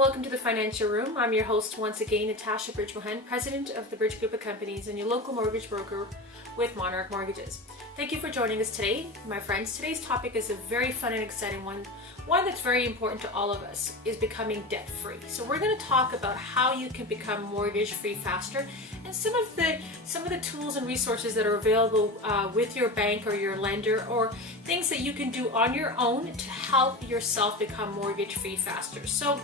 welcome to the Financial Room. I'm your host once again, Natasha Bridgmohan, President of the Bridge Group of Companies and your local mortgage broker with Monarch Mortgages. Thank you for joining us today, my friends. Today's topic is a very fun and exciting one that's very important to all of us, is becoming debt-free. So we're going to talk about how you can become mortgage-free faster and some of the tools and resources that are available with your bank or your lender, or things that you can do on your own to help yourself become mortgage-free faster. So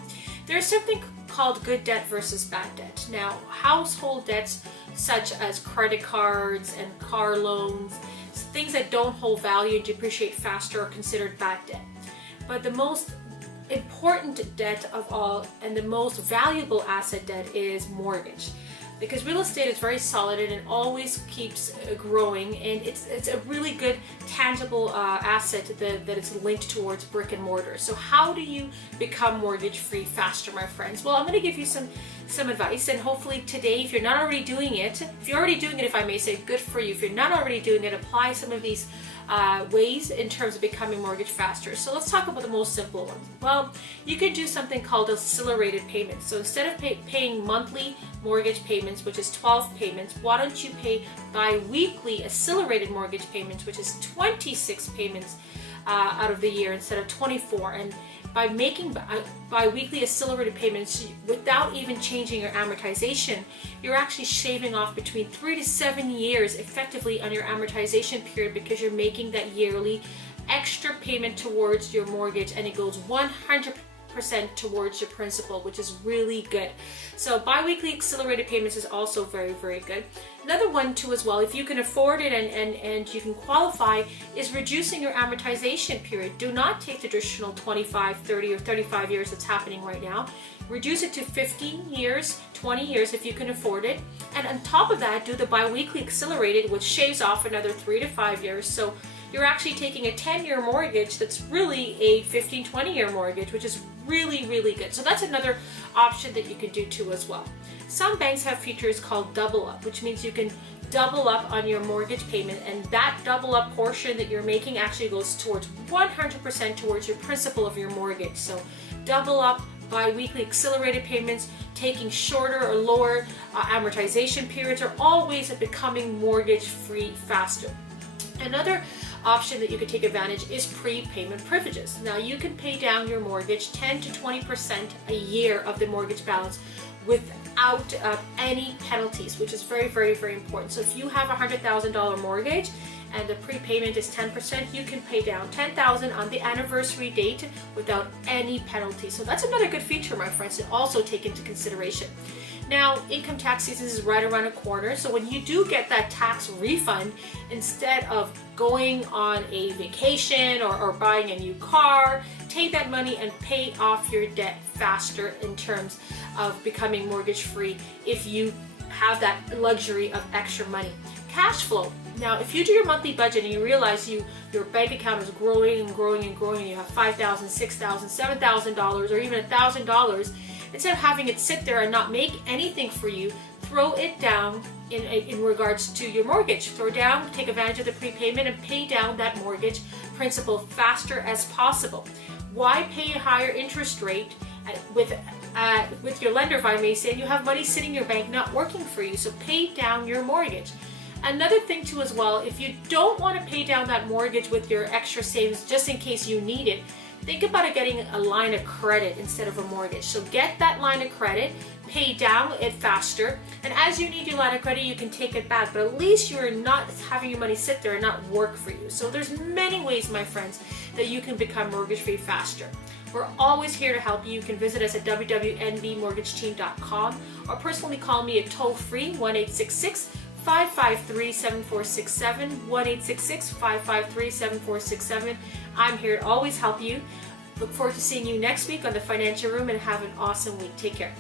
there's something called good debt versus bad debt. Now, household debts such as credit cards and car loans, things that don't hold value and depreciate faster, are considered bad debt. But the most important debt of all and the most valuable asset debt is mortgage. Because real estate is very solid and it always keeps growing, and it's a really good tangible asset that is linked towards brick and mortar. So how do you become mortgage free faster, my friends? Well, I'm going to give you some advice, and hopefully today, if you're not already doing it, if you're already doing it, if I may say, good for you. If you're not already doing it, apply some of these ways in terms of becoming mortgage faster. So let's talk about the most simple ones. Well, you can do something called accelerated payments. So instead of paying monthly mortgage payments, which is 12 payments, why don't you pay bi-weekly accelerated mortgage payments, which is 26 payments out of the year instead of 24. And by making bi-weekly accelerated payments without even changing your amortization, you're actually shaving off between 3 to 7 years effectively on your amortization period, because you're making that yearly extra payment towards your mortgage, and it goes 100% towards your principal, which is really good. So bi-weekly accelerated payments is also very, very good. Another one too as well, if you can afford it and you can qualify, is reducing your amortization period. Do not take the traditional 25, 30 or 35 years that's happening right now. Reduce it to 15 years, 20 years if you can afford it. And on top of that, do the bi-weekly accelerated, which shaves off another 3 to 5 years. So you're actually taking a 10-year mortgage that's really a 15, 20-year mortgage, which is really, really good. So that's another option that you can do too as well. Some banks have features called double up, which means you can double up on your mortgage payment, and that double up portion that you're making actually goes towards 100% towards your principal of your mortgage. So double up, bi-weekly accelerated payments, taking shorter or lower amortization periods, are all ways of becoming mortgage free faster. Another option that you can take advantage is prepayment privileges. Now, you can pay down your mortgage 10 to 20% a year of the mortgage balance without any penalties, which is very, very, very important. So if you have a $100,000 mortgage and the prepayment is 10%, you can pay down $10,000 on the anniversary date without any penalty. So that's another good feature, my friends, to also take into consideration. Now, income tax season is right around the corner, so when you do get that tax refund, instead of going on a vacation or buying a new car, take that money and pay off your debt faster in terms of becoming mortgage free if you have that luxury of extra money. Cash flow. Now, if you do your monthly budget and you realize your bank account is growing and growing and growing, and you have $5,000, $6,000, $7,000, or even $1,000, instead of having it sit there and not make anything for you, throw it down in regards to your mortgage. Throw down, take advantage of the prepayment, and pay down that mortgage principal faster as possible. Why pay a higher interest rate with your lender, if I may say, and you have money sitting in your bank not working for you? So pay down your mortgage. Another thing too as well, if you don't want to pay down that mortgage with your extra savings just in case you need it, think about getting a line of credit instead of a mortgage. So get that line of credit, pay down it faster, and as you need your line of credit, you can take it back, but at least you're not having your money sit there and not work for you. So there's many ways, my friends, that you can become mortgage free faster. We're always here to help you. You can visit us at www.nbmortgageteam.com or personally call me at toll-free 1-866-553-7467, 1-866-553-7467. I'm here to always help you. Look forward to seeing you next week on the Financial Room, and have an awesome week. Take care.